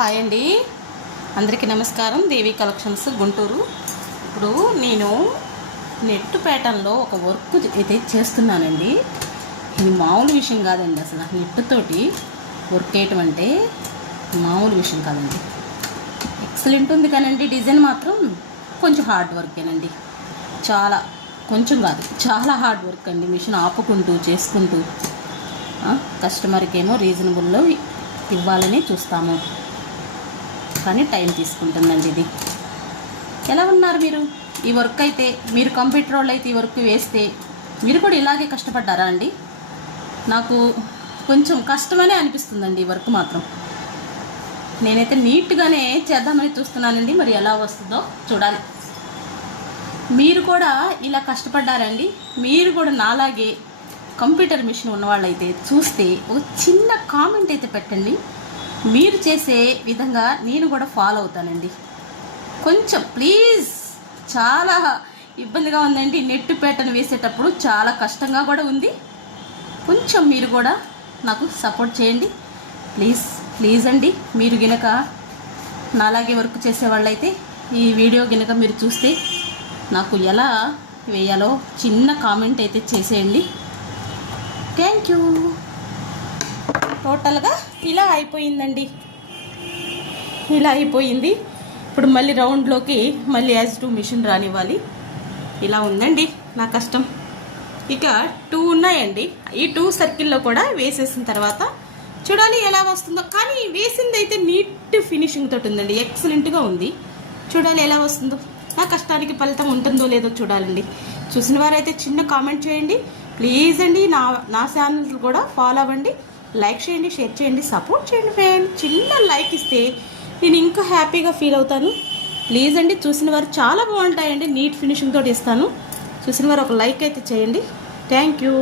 Hi అండి, అందరికీ నమస్కారం. దేవి కలెక్షన్స్ గుంటూరు. ఇప్పుడు నేను నెట్ ప్యాటర్న్లో ఒక వర్క్ అయితే చేస్తున్నానండి. ఇది మామూలు విషయం కాదండి. అసలు నెట్ తోటి వర్క్ వేయటం అంటే మామూలు విషయం కాదండి. ఎక్సలెంట్ ఉంది కానండి, డిజైన్ మాత్రం కొంచెం హార్డ్ వర్కేనండి. చాలా కొంచెం కాదు, చాలా హార్డ్ వర్క్ అండి. మిషన్ ఆపుకుంటూ చేసుకుంటూ కస్టమర్కి ఏమో రీజనబుల్లో ఇవ్వాలని చూస్తాము, కానీ టైం తీసుకుంటుందండి. ఇది ఎలా ఉన్నారు మీరు? ఈ వర్క్ అయితే మీరు కంప్యూటర్ వాళ్ళు అయితే ఈ వర్క్ వేస్తే మీరు కూడా ఇలాగే కష్టపడ్డారా అండి? నాకు కొంచెం కష్టమనే అనిపిస్తుందండి ఈ వర్క్ మాత్రం. నేనైతే నీట్గానే చేద్దామని చూస్తున్నానండి, మరి ఎలా వస్తుందో చూడాలి. మీరు కూడా ఇలా కష్టపడ్డారండి? మీరు కూడా నాలాగే కంప్యూటర్ మిషన్ ఉన్నవాళ్ళైతే చూస్తే ఒక చిన్న కామెంట్ అయితే పెట్టండి. మీరు చేసే విధంగా నేను కూడా ఫాలో అవుతానండి. కొంచెం ప్లీజ్. చాలా ఇబ్బందిగా ఉందండి నెట్ ప్యాటర్న్ వేసేటప్పుడు, చాలా కష్టంగా కూడా ఉంది. కొంచెం మీరు కూడా నాకు సపోర్ట్ చేయండి ప్లీజ్. ప్లీజ్ అండి. మీరు గినక నాలాగే వర్క్ చేసేవాళ్ళైతే ఈ వీడియో గినక మీరు చూస్తే నాకు ఎలా వేయాలో చిన్న కామెంట్ అయితే చేసేయండి. Thank you. టోటల్గా ఇలా అయిపోయిందండి, ఇలా అయిపోయింది. ఇప్పుడు మళ్ళీ రౌండ్లోకి మళ్ళీ యాజ్ టు మిషన్ రానివ్వాలి. ఇలా ఉందండి నా కష్టం. ఇక 2 ఉన్నాయండి. ఈ 2 సర్కిల్లో కూడా వేసేసిన తర్వాత చూడాలి ఎలా వస్తుందో. కానీ వేసింది అయితే నీట్ ఫినిషింగ్ తోటి ఉందండి, ఎక్సలెంట్గా ఉంది. చూడాలి ఎలా వస్తుందో. నా కష్టానికి ఫలితం ఉంటుందో లేదో చూడాలండి. చూసిన వారైతే చిన్న కామెంట్ చేయండి ప్లీజ్ అండి. నా ఛానల్ కూడా ఫాలో అవ్వండి, లైక్ చేయండి, షేర్ చేయండి, సపోర్ట్ చేయండి ఫ్రెండ్. చిన్న లైక్ ఇస్తే నేను ఇంకా హ్యాపీగా ఫీల్ అవుతాను. ప్లీజ్ అండి. చూసిన వారు చాలా బాగుంటాయండి, నీట్ ఫినిషింగ్ తోటి ఇస్తాను. చూసిన వారు ఒక లైక్ అయితే చేయండి. Thank you.